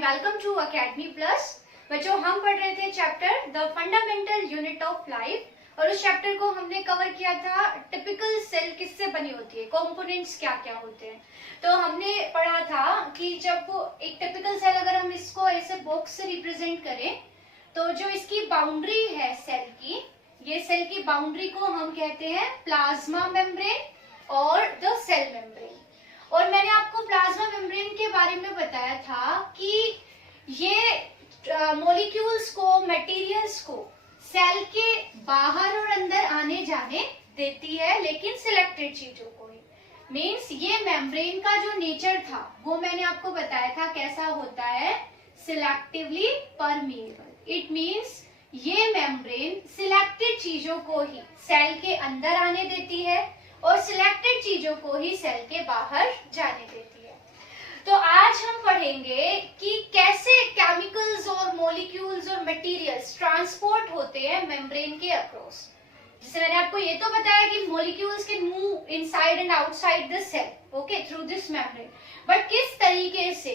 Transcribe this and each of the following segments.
And welcome to Academy Plus. बच्चों, हम पढ़ रहे थे chapter the fundamental unit of life और उस चैप्टर को हमने कवर किया था टिपिकल सेल किससे बनी होती है, कंपोनेंट्स क्या क्या होते हैं। तो हमने पढ़ा था कि जब एक टिपिकल सेल अगर हम इसको ऐसे बॉक्स से रिप्रेजेंट करें तो जो इसकी बाउंड्री है सेल की, ये सेल की बाउंड्री को हम कहते हैं प्लाज्मा मेम्ब्रेन और द सेल मेम्ब्रेन। और मैंने आपको प्लाज्मा मेम्ब्रेन के बारे में बताया था कि ये मॉलिक्यूल्स को, मटेरियल्स को सेल के बाहर और अंदर आने जाने देती है, लेकिन सिलेक्टेड चीजों को ही। मीन्स ये मेम्ब्रेन का जो नेचर था वो मैंने आपको बताया था कैसा होता है, सिलेक्टिवली परमिएबल। इट मीन्स ये मेम्ब्रेन सिलेक्टेड चीजों को ही सेल के अंदर आने देती है और सिलेक्टेड चीजों को ही सेल के बाहर जाने देती है। तो आज हम पढ़ेंगे कि कैसे केमिकल्स और मॉलिक्यूल्स और मटेरियल्स ट्रांसपोर्ट होते हैं मेम्ब्रेन के अक्रॉस। जैसे मैंने आपको ये तो बताया कि molecules can move inside and outside the cell, okay, through this membrane, but किस तरीके से।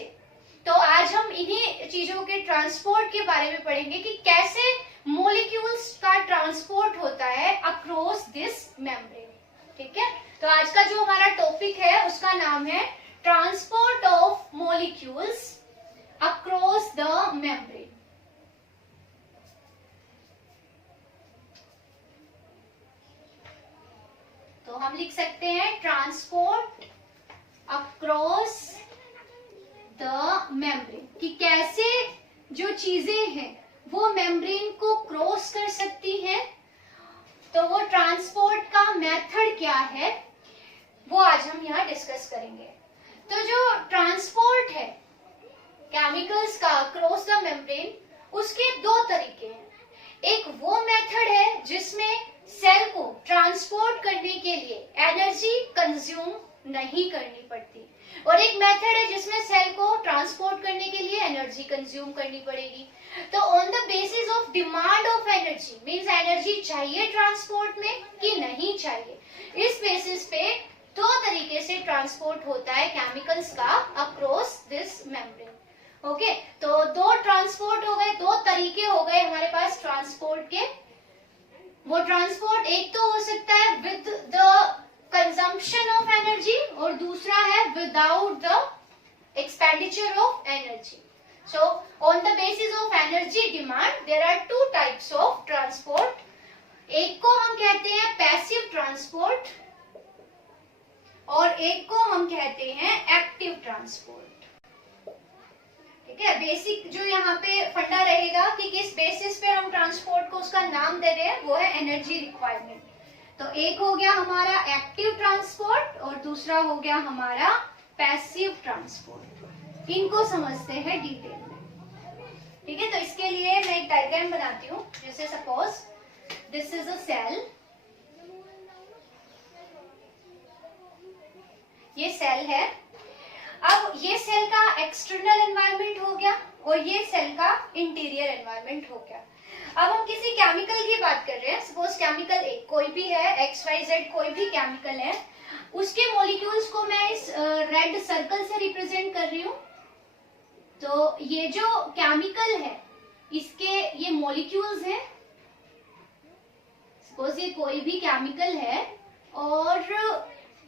तो आज हम इन्हीं चीजों के ट्रांसपोर्ट के बारे में पढ़ेंगे कि कैसे मॉलिक्यूल्स का ट्रांसपोर्ट होता है अक्रॉस दिस मेम्ब्रेन। ठीक है, तो आज का जो हमारा टॉपिक है उसका नाम है transport of molecules across the membrane. तो हम लिख सकते हैं ट्रांसपोर्ट अक्रॉस द मेम्ब्रेन, कि कैसे जो चीजें हैं वो मेम्ब्रेन को क्रॉस कर सकती हैं। तो वो ट्रांसपोर्ट का मेथड क्या है वो आज हम यहाँ डिस्कस करेंगे। तो जो ट्रांसपोर्ट है केमिकल्स का अक्रॉस द मेम्ब्रेन, उसके दो तरीके हैं। एक वो मेथड है जिसमें सेल को ट्रांसपोर्ट करने के लिए एनर्जी कंज्यूम नहीं करनी पड़ती, और एक मेथड है जिसमें सेल को ट्रांसपोर्ट करने के लिए एनर्जी कंज्यूम करनी पड़ेगी। तो on the basis of demand of energy, means energy चाहिए ट्रांसपोर्ट में कि नहीं चाहिए, इस बेसिस पे दो तरीके से ट्रांसपोर्ट होता है केमिकल्स का अक्रॉस दिस मेम्ब्रेन। ओके, तो दो ट्रांसपोर्ट हो गए, दो तरीके हो गए हमारे पास ट्रांसपोर्ट के। वो ट्रांसपोर्ट एक तो हो सकता है with the consumption of energy और दूसरा है without the expenditure of energy. So on the basis of energy demand there are two types of transport. एक को हम कहते हैं पैसिव ट्रांसपोर्ट और एक को हम कहते हैं एक्टिव ट्रांसपोर्ट। ठीक है, बेसिक जो यहाँ पे फंडा रहेगा कि किस बेसिस पे हम ट्रांसपोर्ट को उसका नाम दे रहे हैं वो है एनर्जी रिक्वायरमेंट। तो एक हो गया हमारा एक्टिव ट्रांसपोर्ट और दूसरा हो गया हमारा पैसिव ट्रांसपोर्ट। इनको समझते हैं डिटेल में। ठीक है, तो इसके लिए मैं एक डायग्राम बनाती हूँ। जैसे suppose this is a cell, ये सेल है। अब ये सेल का एक्सटर्नल एनवायरनमेंट हो गया और ये सेल का इंटीरियर एनवायरनमेंट हो गया। अब हम किसी केमिकल की बात कर रहे हैं। सपोज केमिकल एक कोई भी है, XYZ कोई भी केमिकल है, उसके मॉलिक्यूल्स को मैं इस रेड सर्कल से रिप्रेजेंट कर रही हूँ। तो ये जो केमिकल है इसके ये मॉलिक्यूल्स हैं। सपोज ये कोई भी केमिकल है और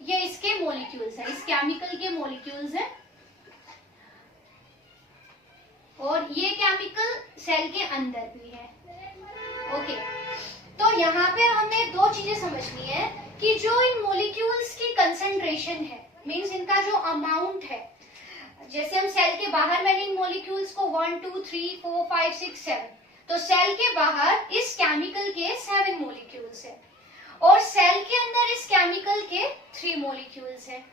ये इसके मॉलिक्यूल्स हैं, इस केमिकल के मॉलिक्यूल्स हैं, और ये केमिकल सेल के अंदर भी है। ओके, तो यहाँ पे हमें दो चीजें समझनी है कि जो इन मॉलिक्यूल्स की कंसंट्रेशन है, मींस इनका जो अमाउंट है। जैसे हम सेल के बाहर मैंने इन मॉलिक्यूल्स को 1 2 3 4 5 6 7, तो सेल के बाहर इस केमिकल के 7 मॉलिक्यूल्स है और सेल के अंदर इस केमिकल के 3 मॉलिक्यूल्स है।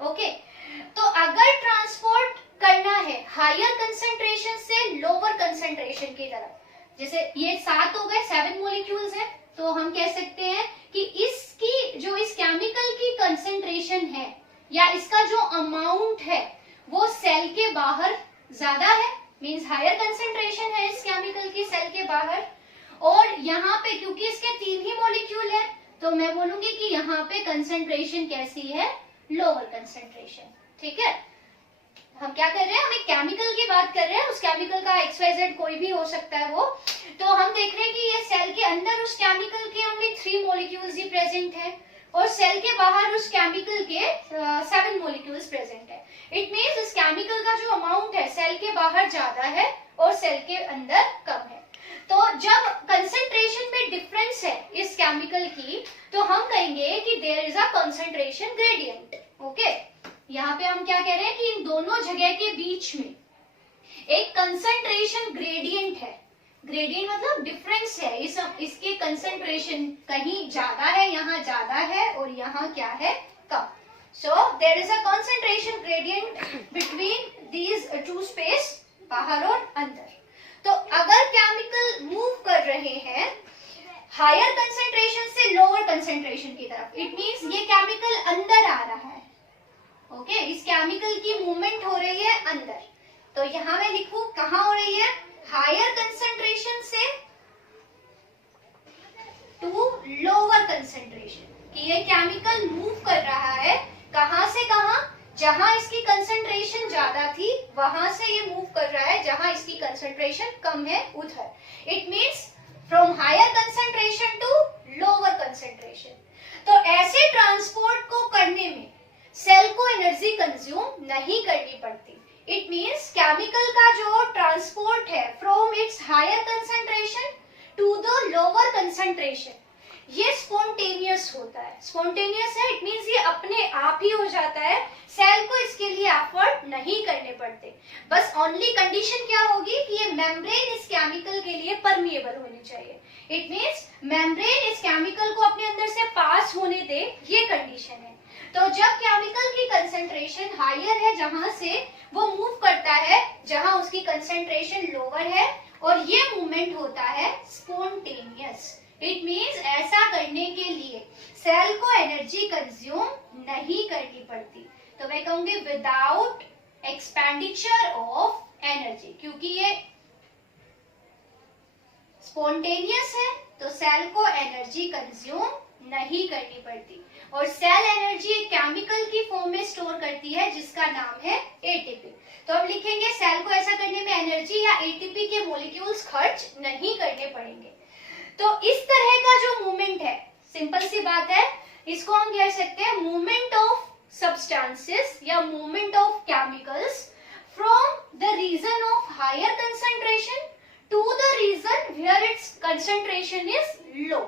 ओके, तो अगर ट्रांसपोर्ट करना है हायर कंसंट्रेशन से लोअर कंसंट्रेशन की तरफ, जैसे ये 7 हो गए, 7 मॉलिक्यूल्स है, तो हम कह सकते हैं कि इसकी जो इस केमिकल की कंसंट्रेशन है या इसका जो अमाउंट है वो सेल के बाहर ज्यादा है, मींस हायर कंसंट्रेशन है इस केमिकल की सेल के बाहर। और यहाँ पे क्योंकि इसके 3 ही मॉलिक्यूल है तो मैं बोलूंगी कि यहाँ पे कंसंट्रेशन कैसी है, लोअर कंसंट्रेशन। ठीक है, हम क्या कर रहे हैं, हम एक केमिकल की बात कर रहे हैं, उस केमिकल का XYZ कोई भी हो सकता है वो। तो हम देख रहे हैं कि ये सेल के अंदर उस केमिकल के ओनली 3 मॉलिक्यूल्स ही प्रेजेंट है और सेल के बाहर उस केमिकल के 7 मॉलिक्यूल्स प्रेजेंट है। इट मींस इस केमिकल का जो अमाउंट है सेल के बाहर ज्यादा है और सेल के अंदर कम है। तो जब कंसंट्रेशन में डिफरेंस है इस केमिकल की, तो हम कहेंगे कि there is a concentration gradient. Okay, यहाँ पे हम क्या कह रहे हैं कि इन दोनों जगह के बीच में एक कंसंट्रेशन ग्रेडियंट है। ग्रेडियंट मतलब डिफरेंस है, इसके कंसंट्रेशन कहीं ज्यादा है, यहाँ ज्यादा है और यहाँ क्या है, कम। So there is a concentration gradient between these two space, बाहर और अंदर। तो अगर केमिकल मूव कर रहे हैं हायर कंसंट्रेशन से लोअर कंसंट्रेशन की तरफ, इट मींस ये केमिकल अंदर आ रहा है। ओके, इस केमिकल की मूवमेंट हो रही है अंदर। तो यहां मैं लिखूं कहां हो रही है, हायर कंसंट्रेशन से टू लोअर कंसंट्रेशन, कि ये केमिकल मूव कर रहा है कहां से कहां, जहां इसकी कंसंट्रेशन ज्यादा थी वहां से ये मूव कर रहा है जहां इसकी कंसंट्रेशन कम है उधर। It means from higher concentration to lower concentration. तो ऐसे ट्रांसपोर्ट को करने में सेल को एनर्जी कंज्यूम नहीं करनी पड़ती। इट मींस केमिकल का जो ट्रांसपोर्ट है from its higher concentration to the lower concentration, ये स्पॉन्टेनियस होता है। स्पॉन्टेनियस है, इट मींस ये अपने आप ही हो जाता है, सेल को इसके लिए एफर्ट नहीं करने पड़ते। बस ओनली कंडीशन क्या होगी कि ये मेम्ब्रेन इस केमिकल के लिए परमिएबल होनी चाहिए। इट मींस मेम्ब्रेन इस केमिकल को अपने अंदर से पास होने दे, ये कंडीशन है। तो जब केमिकल की कंसंट्रेशन हायर है जहां से वो मूव करता है जहां उसकी कंसंट्रेशन लोअर है, और ये मूवमेंट होता है स्पॉन्टेनियस। इट मींस ऐसा करने के लिए सेल को एनर्जी कंज्यूम नहीं करनी पड़ती। तो मैं कहूंगी विदाउट एक्सपेंडिचर ऑफ एनर्जी, क्योंकि ये स्पॉन्टेनियस है तो सेल को एनर्जी कंज्यूम नहीं करनी पड़ती। और सेल एनर्जी एक केमिकल की फॉर्म में स्टोर करती है जिसका नाम है एटीपी। तो अब लिखेंगे सेल को ऐसा करने में एनर्जी या एटीपी के मॉलिक्यूल्स खर्च नहीं करने पड़ेंगे। तो इस तरह का जो मूवमेंट है, सिंपल सी बात है, इसको हम कह सकते हैं मूवमेंट ऑफ सब्सटेंसेस या movement of chemicals from the region of higher concentration to the region where its concentration is low.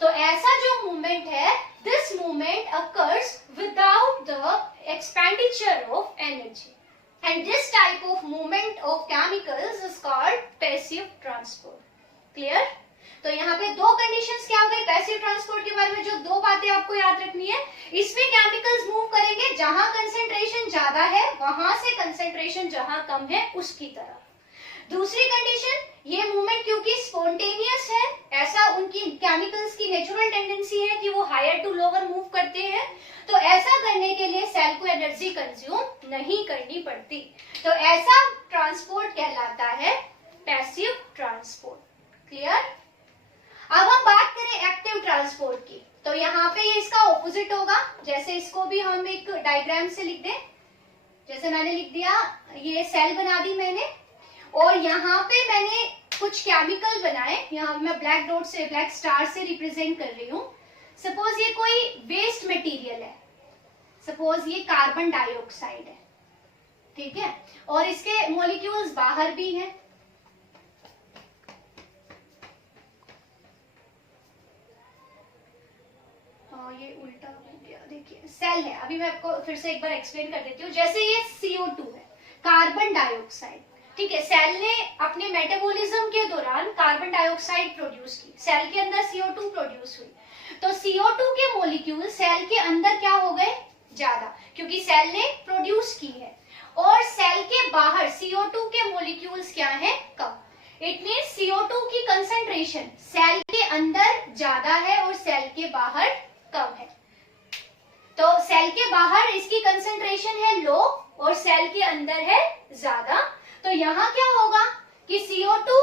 तो ऐसा जो मूवमेंट है, this movement occurs without the expenditure of energy, and this type of movement of chemicals is called passive transport. Clear? तो यहाँ पे दो conditions क्या हो गई पैसिव ट्रांसपोर्ट के बारे में, जो दो बातें आपको याद रखनी है। इसमें केमिकल्स मूव करेंगे जहां कंसंट्रेशन ज्यादा है वहां से कंसंट्रेशन जहां कम है उसकी तरफ। दूसरी कंडीशन, ये मूवमेंट क्योंकि स्पॉन्टेनियस है, ऐसा उनकी केमिकल्स की नेचुरल टेंडेंसी है कि वो हायर टू लोअर मूव करते हैं, तो ऐसा करने के लिए सेल को एनर्जी कंज्यूम नहीं करनी पड़ती। तो ऐसा ट्रांसपोर्ट कहलाता है पैसिव ट्रांसपोर्ट। क्लियर? अब हम बात करें एक्टिव ट्रांसपोर्ट की, तो यहाँ पे ये इसका ऑपोजिट होगा। जैसे इसको भी हम एक डायग्राम से लिख दें, जैसे मैंने लिख दिया, ये सेल बना दी मैंने और यहाँ पे मैंने कुछ केमिकल बनाए, यहाँ मैं ब्लैक डॉट से, ब्लैक स्टार से रिप्रेजेंट कर रही हूँ। सपोज ये कोई वेस्ट मटेरियल है, सपोज ये कार्बन डाइऑक्साइड है, ठीक है, और इसके मॉलिक्यूल्स बाहर भी हैं। ये उल्टा हो गया, देखिए सेल है। अभी मैं आपको फिर से एक बार एक्सप्लेन कर देती हूँ। जैसे ये CO2 है, कार्बन डाइऑक्साइड, ठीक है, सेल ने अपने मेटाबॉलिज्म के दौरान कार्बन डाइऑक्साइड प्रोड्यूस की, सेल के अंदर CO2 प्रोड्यूस हुई, तो CO2 के मॉलिक्यूल सेल के अंदर क्या हो गए, ज्यादा, क्योंकि सेल ने प्रोड्यूस की है। और सेल के बाहर CO2 के मॉलिक्यूल्स क्या है, कम। इट मींस CO2 की कंसंट्रेशन सेल के अंदर ज्यादा है और सेल के बाहर कम है। तो सेल के बाहर इसकी कंसंट्रेशन है लो और सेल के अंदर है ज्यादा। तो यहाँ क्या होगा कि CO2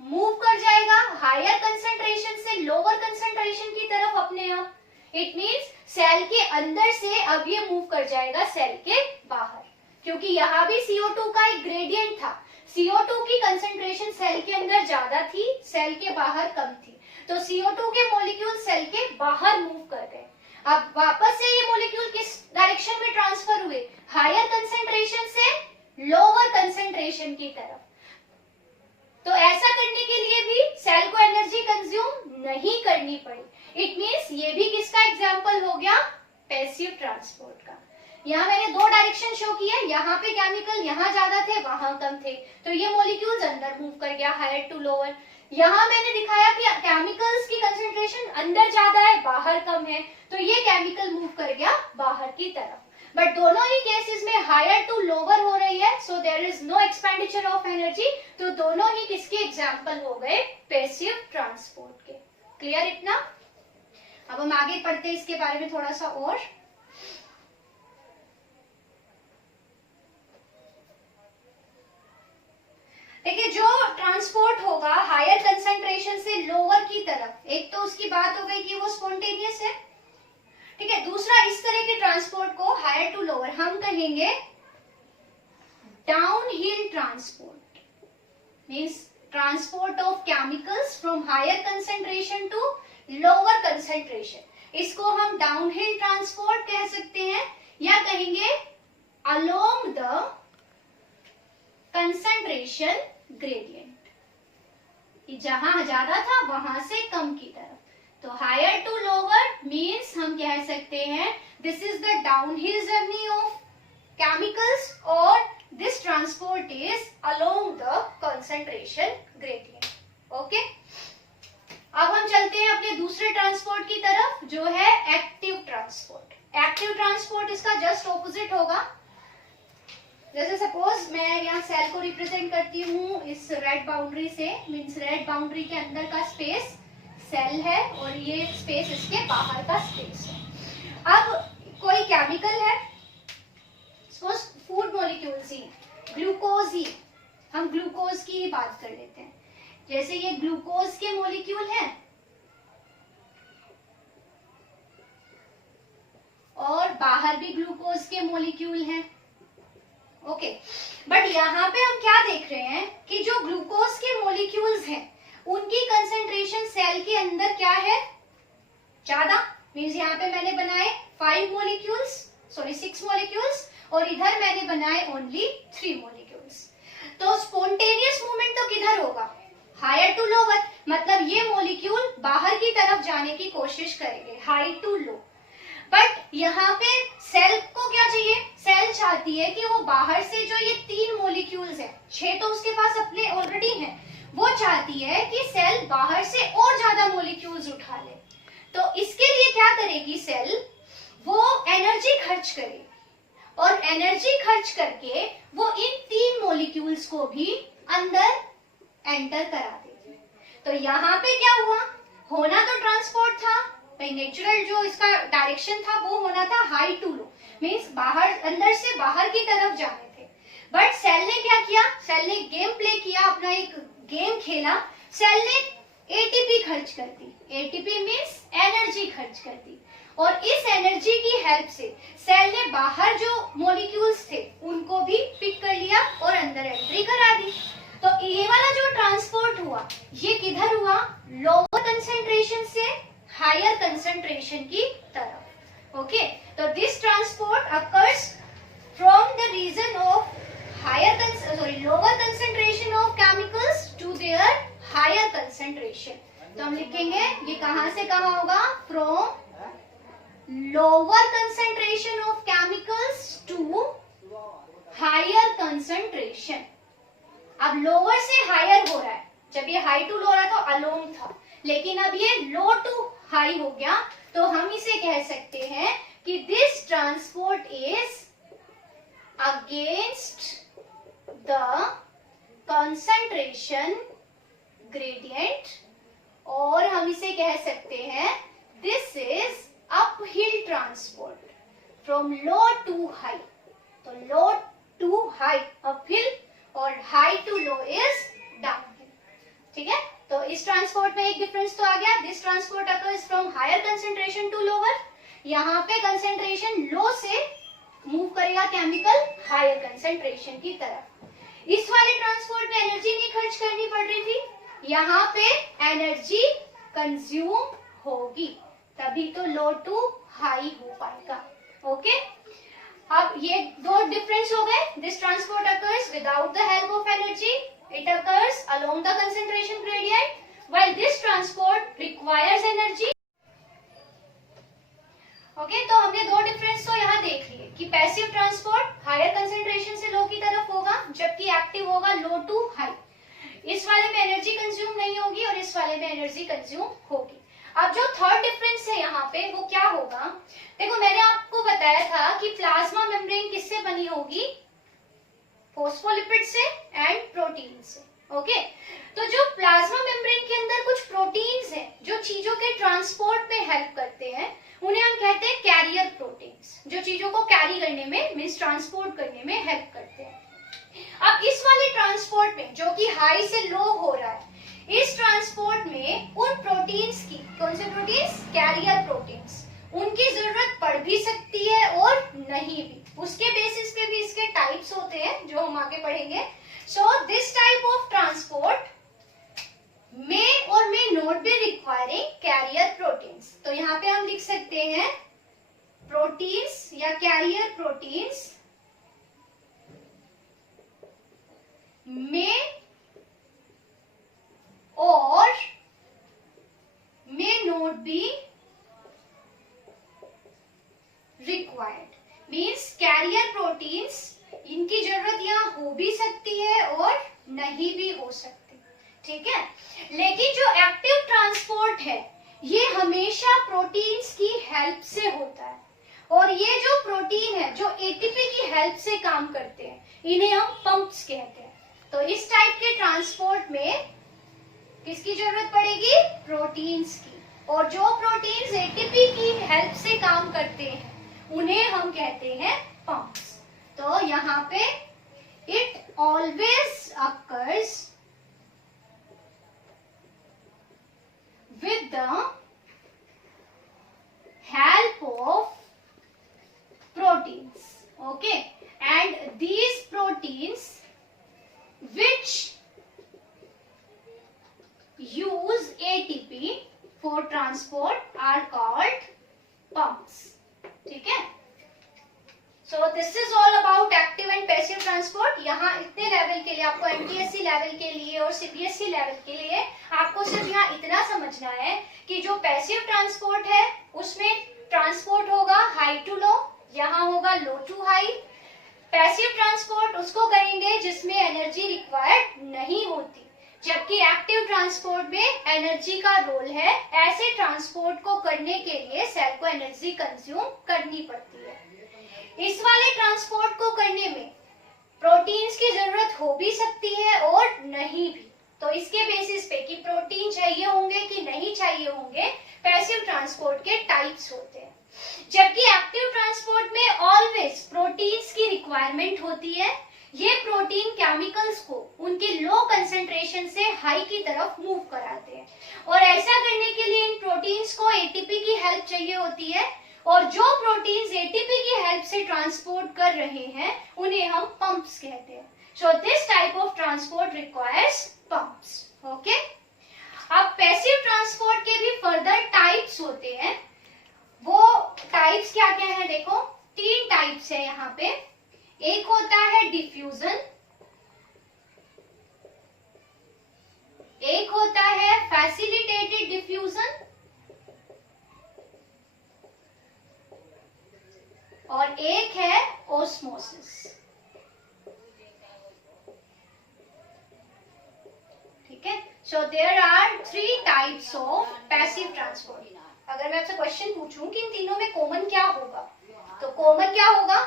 मूव कर जाएगा हायर कंसंट्रेशन से लोअर कंसंट्रेशन की तरफ अपने आप। इट मींस सेल के अंदर से अब ये मूव कर जाएगा सेल के बाहर। क्योंकि यहाँ भी CO2 का एक ग्रेडियंट था। CO2 की कंसेंट्रेशन सेल के अंदर ज्यादा थी, सेल के बाहर कम थी, तो CO2 के मॉलिक्यूल सेल के बाहर मूव कर गए। अब वापस से ये मॉलिक्यूल किस डायरेक्शन में ट्रांसफर हुए? हायर कंसेंट्रेशन से लोअर कंसेंट्रेशन की तरफ। तो ऐसा करने के लिए भी सेल को एनर्जी कंज्यूम नहीं करनी पड़ी। इट मींस ये भी किसका एग्जांपल हो गया? पैसिव ट्रांसपोर्ट का। यहाँ मैंने दो डायरेक्शन शो किया, यहाँ पे केमिकल यहाँ ज्यादा थे, वहां कम थे, तो ये मॉलिक्यूल्स अंदर मूव कर गया, हायर टू लोअर। यहाँ मैंने दिखाया कि केमिकल्स की कंसेंट्रेशन अंदर ज्यादा है, बाहर कम है, तो ये केमिकल मूव कर गया बाहर की तरफ। बट दोनों ही केसेस में हायर टू लोअर हो रही है, so there is no expenditure of energy. तो दोनों ही किसके एग्जाम्पल हो गए? पैसिव ट्रांसपोर्ट के। क्लियर इतना? अब हम आगे पढ़ते हैं इसके बारे में थोड़ा सा और। देखिए, जो ट्रांसपोर्ट होगा हायर कंसेंट्रेशन से लोअर की तरफ, एक तो उसकी बात हो गई कि वो स्पॉन्टेनियस है, ठीक है। दूसरा, इस तरह के ट्रांसपोर्ट को हायर टू लोअर हम कहेंगे downhill transport. Means transport of chemicals from higher concentration to lower concentration. इसको हम डाउनहिल ट्रांसपोर्ट कह सकते हैं, या कहेंगे अलोंग द कंसेंट्रेशन ग्रेडियंट, कि जहां ज्यादा था वहां से कम की तरफ। तो हायर टू लोअर मीन्स हम कह सकते हैं this is the downhill journey of chemicals, और this transport is along the concentration gradient. Okay, अब हम चलते हैं अपने दूसरे ट्रांसपोर्ट की तरफ, जो है एक्टिव ट्रांसपोर्ट। एक्टिव ट्रांसपोर्ट इसका जस्ट ऑपोजिट होगा। जैसे सपोज मैं यहाँ सेल को रिप्रेजेंट करती हूँ इस रेड बाउंड्री से, मीन्स रेड बाउंड्री के अंदर का स्पेस सेल है, और ये स्पेस इसके बाहर का स्पेस है। अब कोई केमिकल है, सपोज फूड मॉलिक्यूल्स ही, ग्लूकोज ही, हम ग्लूकोज की बात कर लेते हैं। जैसे ये ग्लूकोज के मॉलिक्यूल हैं, और बाहर भी ग्लूकोज के मॉलिक्यूल हैं। ओके, बट यहाँ पे हम क्या देख रहे हैं कि जो ग्लूकोज के मॉलिक्यूल्स हैं उनकी कंसेंट्रेशन सेल के अंदर क्या है? ज्यादा। मींस यहाँ पे मैंने बनाए 6 मॉलिक्यूल्स, और इधर मैंने बनाए ओनली 3 मॉलिक्यूल्स। तो स्पॉन्टेनियस मूवमेंट तो किधर होगा? हायर टू लोअर, मतलब ये मॉलिक्यूल बाहर की तरफ जाने की कोशिश करेंगे, हाई टू लो। बट यहाँ पे सेल को क्या चाहिए? सेल चाहती है कि वो बाहर से जो ये 3 मॉलिक्यूल्स हैं, 6 तो उसके पास अपने ऑलरेडी हैं, वो चाहती है कि सेल बाहर से और ज्यादा मॉलिक्यूल्स उठा ले। तो इसके लिए क्या करेगी सेल? वो एनर्जी खर्च करे, और एनर्जी खर्च करके वो इन 3 मॉलिक्यूल्स को भी अंदर एंटर करा देगी। तो यहाँ पे क्या हुआ? होना तो ट्रांसपोर्ट था, नेचुरल जो इसका डायरेक्शन था वो होना था हाई टू लो, मींस बाहर, अंदर से बाहर की तरफ जाने थे। बट सेल ने क्या किया? सेल ने गेम प्ले किया, अपना एक गेम खेला। सेल ने एटीपी खर्च कर दी। एटीपी मींस एनर्जी खर्च कर दी, और इस एनर्जी की हेल्प से सेल ने बाहर जो मॉलिक्यूल्स थे उनको भी पिक कर लिया और अंदर एंट्री करा दी। तो ये वाला जो ट्रांसपोर्ट हुआ, ये किधर हुआ? लोअर कंसेंट्रेशन से हायर कंसेंट्रेशन की तरफ। ओके, तो this transport occurs from the region of lower concentration of chemicals to their higher concentration. तो हम लिखेंगे ये कहां से कहां होगा? From lower concentration of chemicals to higher concentration. अब लोअर से हायर हो रहा है, जब ये हाई टू लो रहा था तो अलोंग था, लेकिन अब ये लो टू हाई हो गया, तो हम इसे कह सकते हैं कि this transport is against the concentration gradient, और हम इसे कह सकते हैं this is uphill transport from low to high. तो लो टू हाई अपहिल, और high to low is downhill. ठीक है, तो इस ट्रांसपोर्ट में एक डिफरेंस तो आ गया। This transport occurs from higher concentration to lower. यहाँ पे कंसेंट्रेशन लो से मूव करेगा केमिकल हायर कंसेंट्रेशन की तरफ। इस वाले ट्रांसपोर्ट में एनर्जी नहीं खर्च करनी पड़ रही थी, यहाँ पे एनर्जी कंज्यूम होगी, तभी तो लो टू हाई हो पाएगा। ओके, अब ये दो डिफरेंस हो गए। This transport occurs without the help of energy, it occurs along the concentration gradient, while this transport requires energy. Okay, तो हमने दो डिफरेंस तो यहाँ देख लिए कि पैसिव ट्रांसपोर्ट हायर कंसेंट्रेशन से लो की तरफ होगा, जबकि एक्टिव होगा लो टू हाई। इस वाले में एनर्जी कंज्यूम नहीं होगी और इस वाले में एनर्जी कंज्यूम होगी। अब जो थर्ड डिफरेंस है यहाँ पे वो क्या होगा, देखो मैंने आपको बताया था कि प्लाज्मा मेम्ब्रेन किससे बनी होगी, फोस्फोलिपिड से एंड प्रोटीन से। ओके, तो जो प्लाज्मा मेम्ब्रेन के अंदर कुछ प्रोटीन्स हैं जो चीजों के ट्रांसपोर्ट में हेल्प करते हैं, उन्हें हम कहते हैं कैरियर प्रोटीन्स, जो चीजों को कैरी करने में मीन्स ट्रांसपोर्ट करने में हेल्प करते हैं। अब इस वाले ट्रांसपोर्ट में जो कि हाई से लो हो रहा है, इस ट्रांसपोर्ट में उन प्रोटीन्स की, कौन से प्रोटीन्स, कैरियर प्रोटीन्स, उनकी जरूरत पड़ भी सकती है और नहीं भी। उसके बेसिस पे भी इसके टाइप्स होते हैं जो हम आगे पढ़ेंगे। So this type of transport may or may not be requiring carrier proteins। तो यहाँ पे हम लिख सकते हैं प्रोटीन्स या carrier proteins may or may not be required। Means carrier proteins इनकी जरूरत यहाँ हो भी सकती है और नहीं भी हो सकती, ठीक है। लेकिन जो एक्टिव ट्रांसपोर्ट है ये हमेशा प्रोटीन्स की हेल्प से होता है, और ये जो प्रोटीन है जो एटीपी की हेल्प से काम करते हैं, इन्हें हम पंप्स कहते हैं। तो इस टाइप के ट्रांसपोर्ट में किसकी जरूरत पड़ेगी, प्रोटीन्स की, और जो प्रोटीन्स एटीपी की हेल्प से काम करते हैं उन्हें हम कहते हैं पंप्स। तो यहाँ पे it always occurs with the help of proteins, okay, and these proteins which use ATP for transport are called pumps, ठीक है। So this is all about active and passive transport। यहाँ इतने लेवल के लिए, आपको NTSC लेवल के लिए और CBSE लेवल के लिए आपको सिर्फ यहाँ इतना समझना है कि जो पैसिव ट्रांसपोर्ट है उसमें ट्रांसपोर्ट होगा हाई टू लो, यहाँ होगा लो टू हाई। पैसिव ट्रांसपोर्ट उसको करेंगे जिसमें एनर्जी रिक्वायर्ड नहीं होती, जबकि एक्टिव ट्रांसपोर्ट में एनर्जी का रोल है। ऐसे ट्रांसपोर्ट को करने के लिए सेल को एनर्जी कंज्यूम करनी पड़ती है। इस वाले ट्रांसपोर्ट को करने में प्रोटीन्स की जरूरत हो भी सकती है और नहीं भी। तो इसके बेसिस पे कि प्रोटीन चाहिए होंगे कि नहीं चाहिए होंगे, पैसिव ट्रांसपोर्ट के टाइप्स होते हैं। जबकि एक्टिव ट्रांसपोर्ट में ऑलवेज प्रोटीन्स की रिक्वायरमेंट होती है। ये प्रोटीन केमिकल्स को उनके लो कंसेंट्रेशन से हाई की तरफ मूव कराते हैं, और ऐसा करने के लिए इन प्रोटीन्स को एटीपी की हेल्प चाहिए होती है, और जो प्रोटीन्स एटीपी की हेल्प से ट्रांसपोर्ट कर रहे हैं उन्हें हम पंप्स कहते हैं। So this type of transport requires pumps, okay. अब पैसिव ट्रांसपोर्ट के भी फर्दर टाइप्स होते हैं। वो टाइप्स क्या क्या है, देखो 3 टाइप्स है यहाँ पे। एक होता है डिफ्यूजन, एक होता है फैसिलिटेटेड डिफ्यूजन, और एक है ओस्मोसिस, ठीक है। So there are 3 types of passive transport. अगर मैं आपसे क्वेश्चन पूछूं कि इन तीनों में कॉमन क्या होगा, तो कॉमन क्या होगा,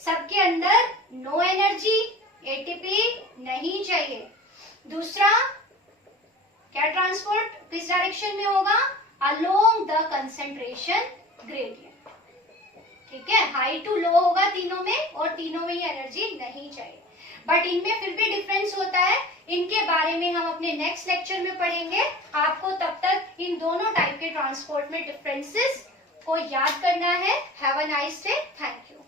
सबके अंदर नो एनर्जी, एटीपी नहीं चाहिए। दूसरा क्या, ट्रांसपोर्ट किस डायरेक्शन में होगा, अलोंग द कंसेंट्रेशन ग्रेडियंट, ठीक है। हाई टू लो होगा तीनों में, और तीनों में ही एनर्जी नहीं चाहिए। बट इनमें फिर भी डिफरेंस होता है, इनके बारे में हम अपने नेक्स्ट लेक्चर में पढ़ेंगे। आपको तब तक इन दोनों टाइप के ट्रांसपोर्ट में डिफरेंसेस को याद करना है। Have a nice day, thank you.